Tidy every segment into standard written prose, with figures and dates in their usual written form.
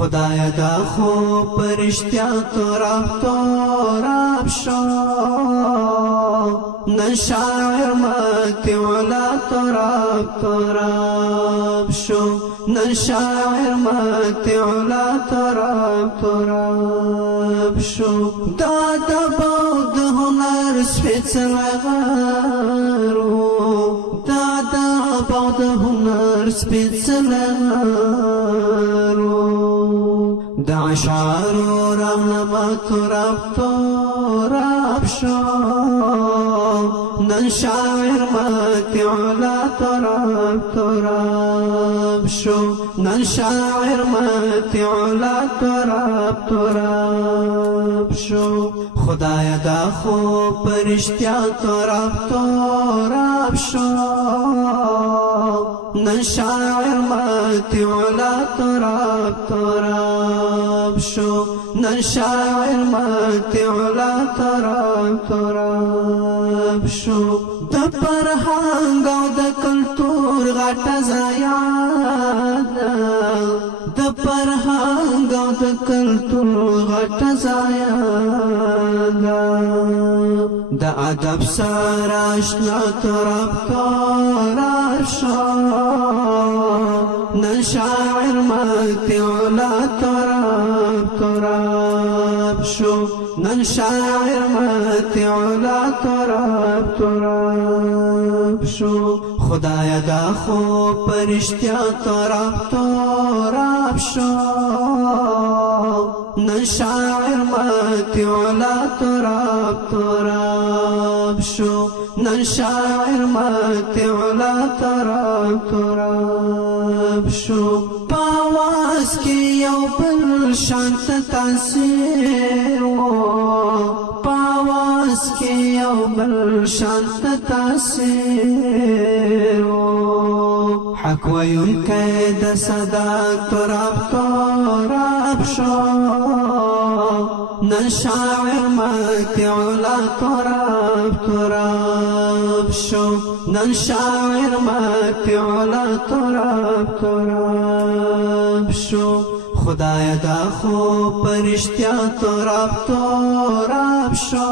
خدایا دا خو پرشتیا توراب شو نن شاعر ماتی علا توراب شو نن شاعر ماتی علا توراب شو دا دباو د هنر سپیڅلی غرو دا دباو د هنر سپیڅلی غرو دا عشارو رغنما توراب شو نن شاعر ماتی علا توراب شو نن شاعر ماتی علا توراب شو خدایا دا خو پرشتیا توراب شو نن شاعر ماتی علا توراب شو نن شاعر ماتی علا توراب شو د فرهنګ او د کلتور غټه ضایع ده د فرهنګ او د کلتور غټه ضایع ده د ادب سره اشنا توراب شو نن شاعر ماتی علا توراب شو نن شاعر ماتی علا توراب شو خدایا دا خو پرشتیا توراب شو نن شاعر ماتی علا توراب شو نن شاعر ماتی علا توراب شو پاواز کی یو بل شانت تاثیر پاواز کی یو بل شانت تاثیر حق ویون که د صدا توراب شو نن شاعر ماتی علا توراب شو نن شاعر ماتی علا توراب شو خدایا دا خو پرشتیا توراب شو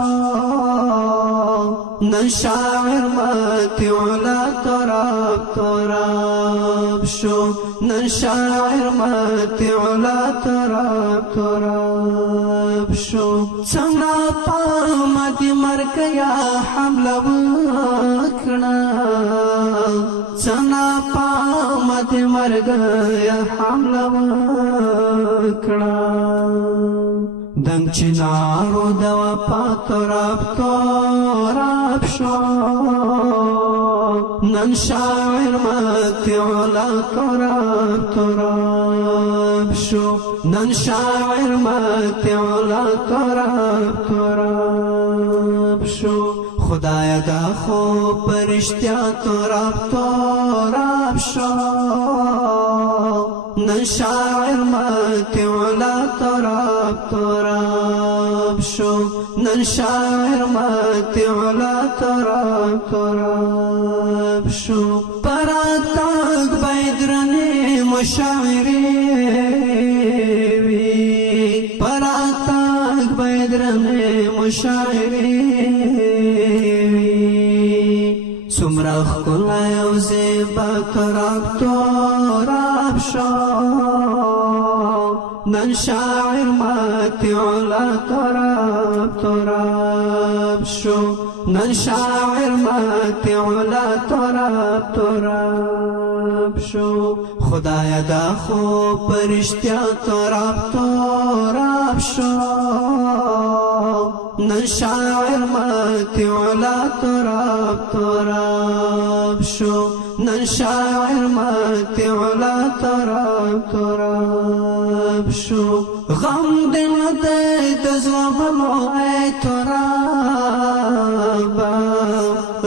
نن شاعر ماتی علا توراب شو نن شاعر ماتی علا توراب شو څنګه پامدی مرګ یا حمله وکړه څنګه پامدی مرګ یا حمله وکړه دنګ چنارو د وفا توراب شو نن شاعر ماتی علا توراب شو نن شاعر ماتی علا توراب شو خدایا دا خو پرشتیا توراب شو نن شاعر ماتی علا توراب شو نن شاعر ماتی علا توراب شو پراتاک بیدرنی مشاعری وی پراتاک بیدرنی مشاعری سمرخ کلای او زیبا توراب شو نن شاعر ماتی علا توراب شو نن شاعر ماتی علا توراب شو خدایا دا خو پرشتیا توراب شو نن شاعر ماتی علا توراب شو نن شاعر ماتی علا توراب شو غم دن دی دزغبلو ای تورابا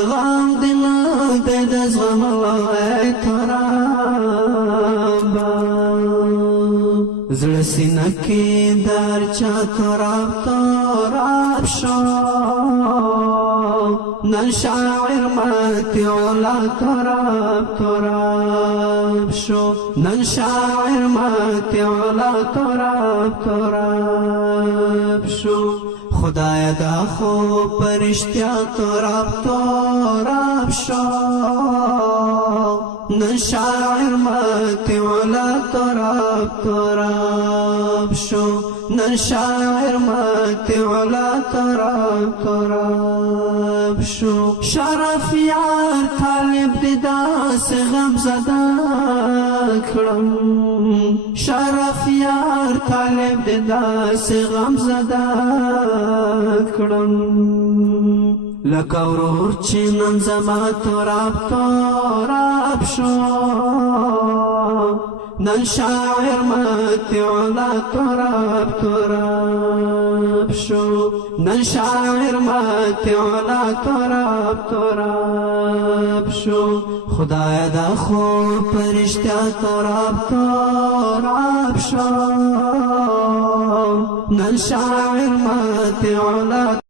غم دن دی دزغبلو ای تورابا زړه سینه کې دار چا توراب شو نن شاعر ماتی علا توراب شو نن شاعر مات علا تراب شو خدای دا خو پرشتیا تراب شو نن شاعر مات علا تراب شو نن شاعر مات علا تراب شو شرف یار طالب داس غم زدا کړم شرف یار طالب داس غم زدا کړم لکه ورور چې نن زما تراب شو نن شاعر مات علا تراب شو نن شاعر مات علا تراب شو خدای دا خو پرشتیا تراب شو نن شاعر مات علا